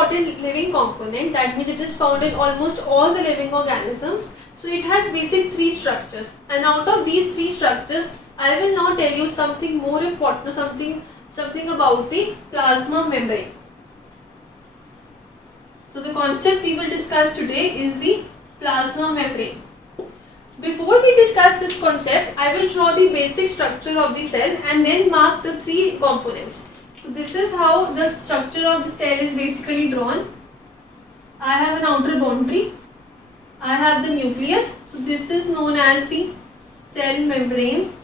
important living component, that means it is found in almost all the living organisms. So it has basic three structures, and out of these three structures I will now tell you something more important, something about the plasma membrane. So the concept we will discuss today is the plasma membrane. Before we discuss this concept, I will draw the basic structure of the cell and then mark the three components. So this is how the structure of the cell is basically drawn. I have an outer boundary. I have the nucleus. So this is known as the cell membrane,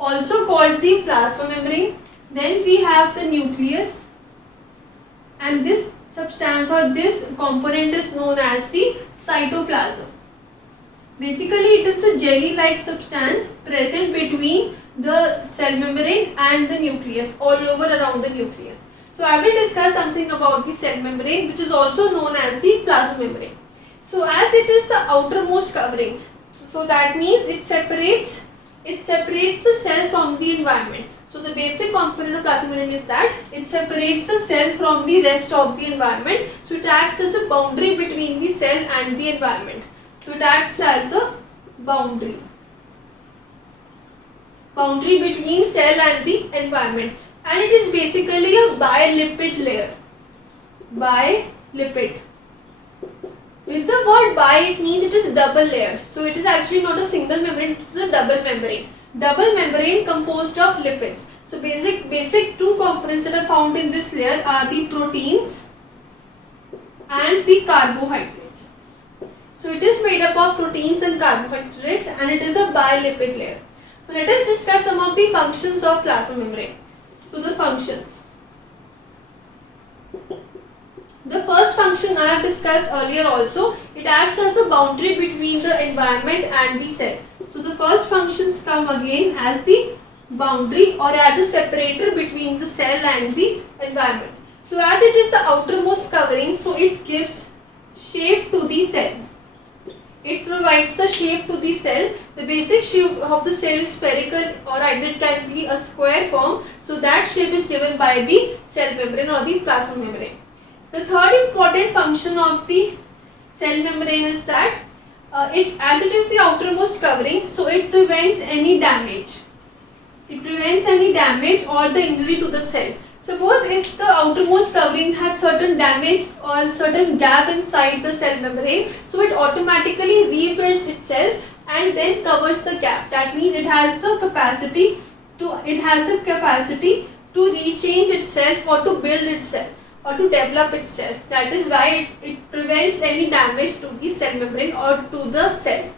also called the plasma membrane. Then we have the nucleus, and this substance or this component is known as the cytoplasm. Basically, it is a jelly-like substance present between the cell membrane and the nucleus, all over around the nucleus. So I will discuss something about the cell membrane, which is also known as the plasma membrane. So as it is the outermost covering, so that means it separates the cell from the environment. So the basic component of plasma membrane is that it separates the cell from the rest of the environment. So it acts as a boundary between the cell and the environment. So it acts as a boundary between cell and the environment, and it is basically a bilipid layer. Bilipid. With the word bi, it means it is double layer. So it is actually not a single membrane, it is a double membrane. Double membrane composed of lipids. So basic two components that are found in this layer are the proteins and the carbohydrates. So it is made up of proteins and carbohydrates, and it is a bilipid layer. So let us discuss some of the functions of plasma membrane. So the functions. The first function I have discussed earlier also, it acts as a boundary between the environment and the cell. So the first functions come again as the boundary or as a separator between the cell and the environment. So as it is the outermost covering, so it gives shape to the cell. It provides the shape to the cell. The basic shape of the cell is spherical, or either it can be a square form. So that shape is given by the cell membrane or the plasma membrane. The third important function of the cell membrane is that as it is the outermost covering, so it prevents any damage. It prevents any damage or the injury to the cell. Suppose if the outermost covering had certain damage or certain gap inside the cell membrane, so it automatically rebuilds itself and then covers the gap. That means it has the capacity to rechange itself or to build itself or to develop itself. That is why it prevents any damage to the cell membrane or to the cell.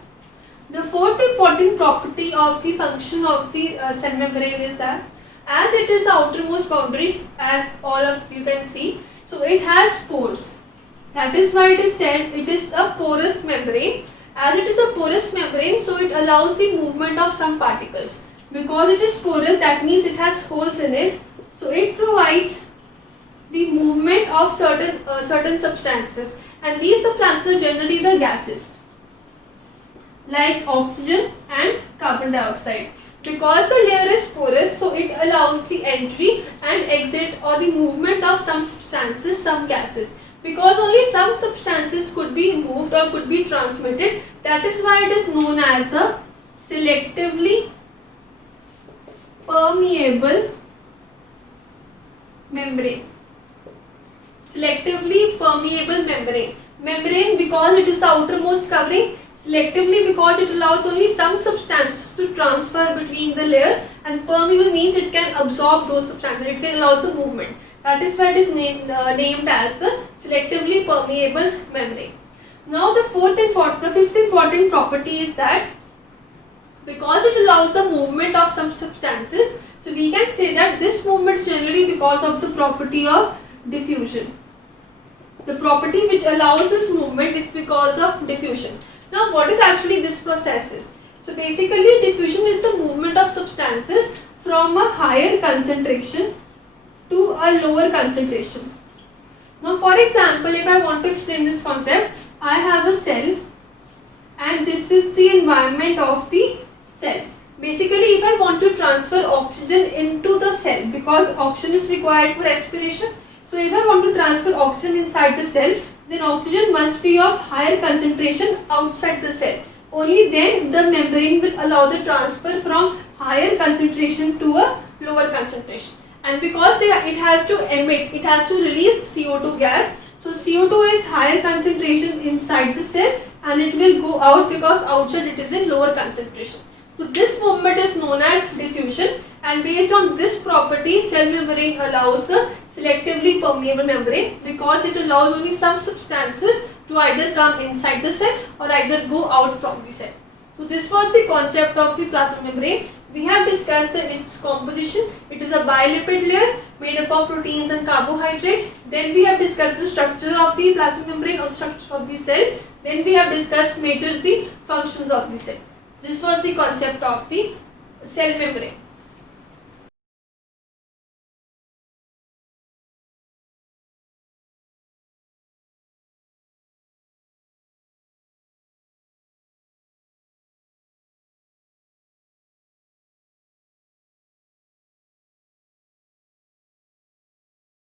The fourth important property of the function of the cell membrane is that as it is the outermost boundary, as all of you can see, so it has pores. That is why it is said it is a porous membrane. As it is a porous membrane, so it allows the movement of some particles. Because it is porous, that means it has holes in it. So it provides the movement of certain substances, and these substances are generally the gases like oxygen and carbon dioxide. Because the layer is porous, so it allows the entry and exit or the movement of some substances, some gases. Because only some substances could be moved or could be transmitted, that is why it is known as a selectively permeable membrane. Selectively permeable membrane. Membrane because it is the outermost covering, selectively because it allows only some substances to transfer between the layer, and permeable means it can absorb those substances, it can allow the movement. That is why it is named as the selectively permeable membrane. Now the fifth important property is that because it allows the movement of some substances, so we can say that this movement is generally because of the property of diffusion. The property which allows this movement is because of diffusion. Now what is actually this process is? So basically diffusion is the movement of substances from a higher concentration to a lower concentration. Now for example, if I want to explain this concept, I have a cell and this is the environment of the cell. Basically if I want to transfer oxygen into the cell, because oxygen is required for respiration, So if I want to transfer oxygen inside the cell, then oxygen must be of higher concentration outside the cell. Only then the membrane will allow the transfer from higher concentration to a lower concentration. And because it has to emit, it has to release CO2 gas. So CO2 is higher concentration inside the cell and it will go out because outside it is in lower concentration. So this movement is known as diffusion, and based on this property, cell membrane allows the selectively permeable membrane because it allows only some substances to either come inside the cell or either go out from the cell. So this was the concept of the plasma membrane. We have discussed its composition. It is a bilipid layer made up of proteins and carbohydrates. Then we have discussed the structure of the plasma membrane or structure of the cell. Then we have discussed major the functions of the cell. This was the concept of the cell membrane.